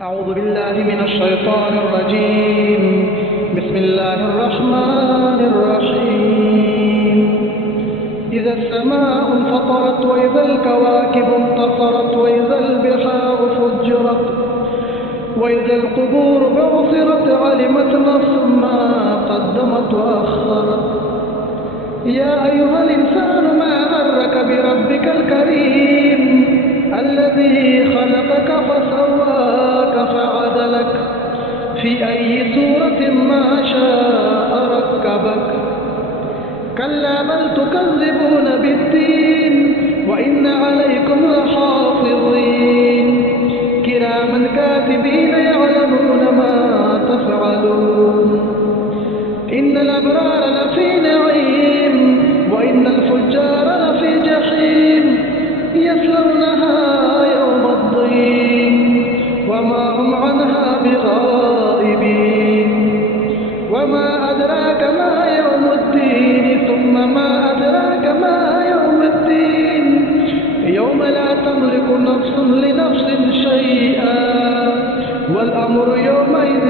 أعوذ بالله من الشيطان الرجيم. بسم الله الرحمن الرحيم. إذا السماء انفطرت وإذا الكواكب انتصرت وإذا البحار فجرت وإذا القبور بعثرت علمت نفس ما قدمت وأخرت. يا أيها الإنسان ما غرك بربك الكريم الذي خلقك فسواك فعدلك في أي صورة ما شاء ركبك. كلا بل تكذبون بالدين وإن عليكم لحافظين كراما كاتبين يعلمون ما تفعلون. إن الأبرار لفي نعيم وإن الفجار لفي جحيم يصلونها يوم الضيم وما هم عنها بغائبين. وما أدراك ما يوم الدين ثم ما أدراك ما يوم الدين يوم لا تملك نفس لنفس شيئا والأمر يومئذ